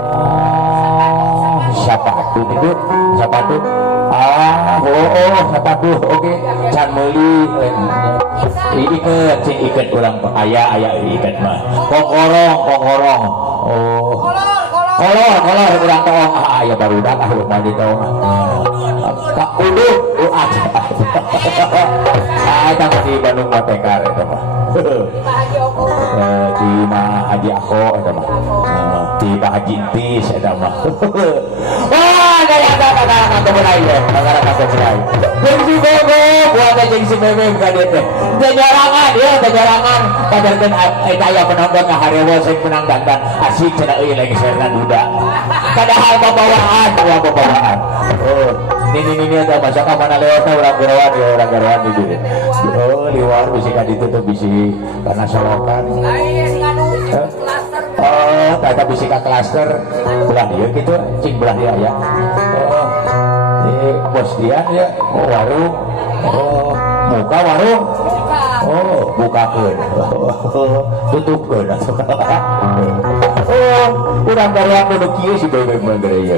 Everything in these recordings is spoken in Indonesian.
Oh, sepatu itu, sepatu. Ah, sepatu. Oke, can meuli. Iket kurang ayah iket mah. Kokorong. Oh. Kolor kurang tong. Ya barudak mah di tong. Tak uduk, aja. Saya tang di Bandung Matekar itu mah. Di Haji Ako itu mah. Di Haji Intis itu mah. Wah, gaya kata mulai ya, kata mulai. Jengsi bebe, buat jengsi bebe bukan itu. Jajarangan. Pajarkan aya penonton ngaharewa sing menang dandan asik cenah euy lagi serna duda. Padahal babawaan. Oh, ini ada masakan mana lewatnya orang garawan di dieu. Oh, liwar bisi ka ditu tuh bisi karena solokan. Oh, tata bisi ka klaster belah dia gitu, cing belah dia ya. Oh, bos dia ya, warung. Oh, muka warung. Oh, bukakeun. Tutupkeun. Oh, urang garawan nu kieu si bebek mah gereja.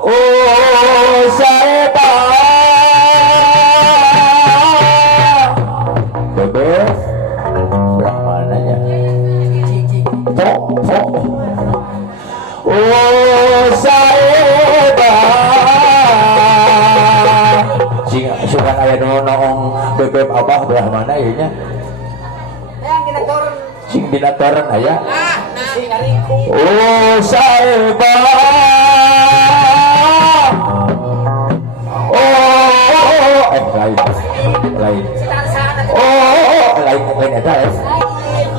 Oh, saeba. Bebek. Belah mananya? Pok. Oh, saeba. Sukan aya nu noong bebek abah belah mana ieu nya? Sing dina toren aya. Oh, saeba. Lain. Oh, lain eta ya.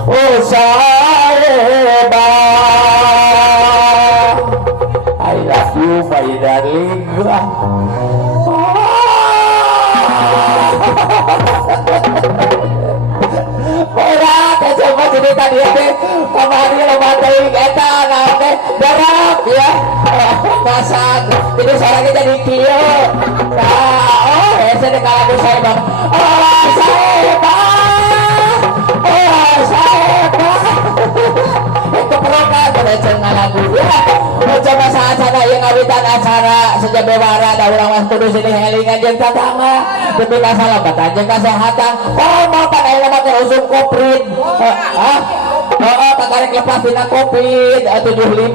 Oh, saeba. I love you, my darling. Jadi tadi teh kamari loba teuing eta naon teh darab ya. Masak. Jadi sarangnya jadi kieu. Oh, hese teh kalagu saya Bang. Oh, saeba. Itu pelokan pada cenah lagu ya. Coba saat-saat ieu ngawitan acara sejabewara da urang mah kudu sini helingan jeung tatangga demi kasalebatan jeung kasehatan. Oh, mau pada aya teh usum koprit. Takarek lepas dina Covid 75.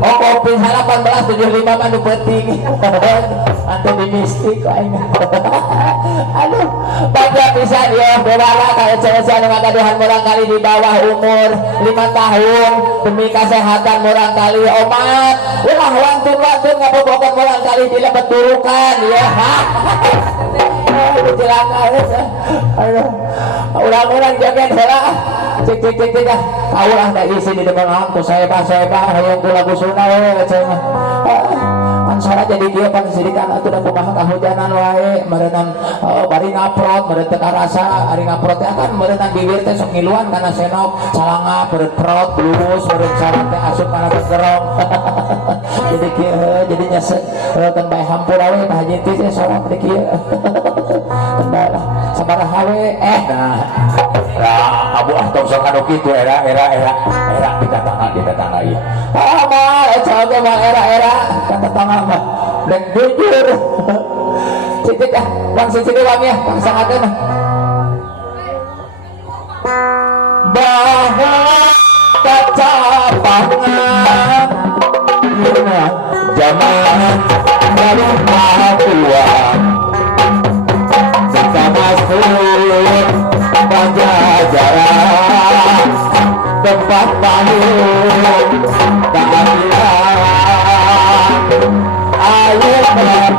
Oh, Covid 1875 mah nu penting. Ante di mistik aing. Aduh, baca pisan ya bewala ka ece-ece anu ngagaduhan murang kali di bawah umur 5 tahun demi kesehatan murang kali omat. Ulah wantun ngabobogan murang kali dilebet durukan ya. Celaka. Aduh. Urang-urang jaga heula. Cek dah. Kaulah da isi di depan aku saya hayang kula gusuna we cenah. Mansara jadi dia pan sidikan atuh da kumaha kahujanan wae meureunang bari ngaprot meureun teu karasa ari ngaprot teh kan meureunang bibir teh sok ngiluan kana senok calanga perut prot lurus meureun sarang teh asup kana gerong. Jadi kieu jadi nyesek kan bae hampura we tah hiji teh sorok teh kieu. Kendala sabaraha we nah abu tong sok anu kitu era di tetangga ieu. Mah coba mah era kata tangga mah dan jujur. Cicik ah, Bang Cicik Bang ya, Bang sangadeun mah. Bahwa kacapangan zaman baru Papua kita masuk Pajajaran tempat pahit keadilan ayat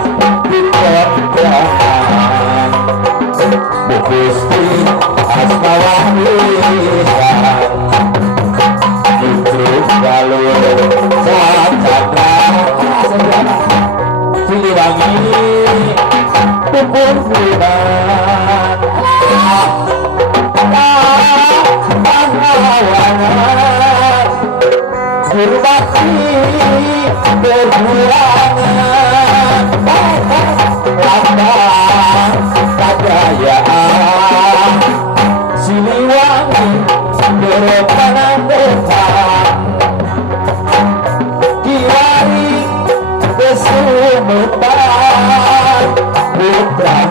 di perjalanan Bu Gusti Asmawahlisan itu jalur Cakra Siliwangi Pupun Bulan Pangawangan Guru bakti berjuangan lambang kejayaan Siliwangi berpanandekan Sumedang putra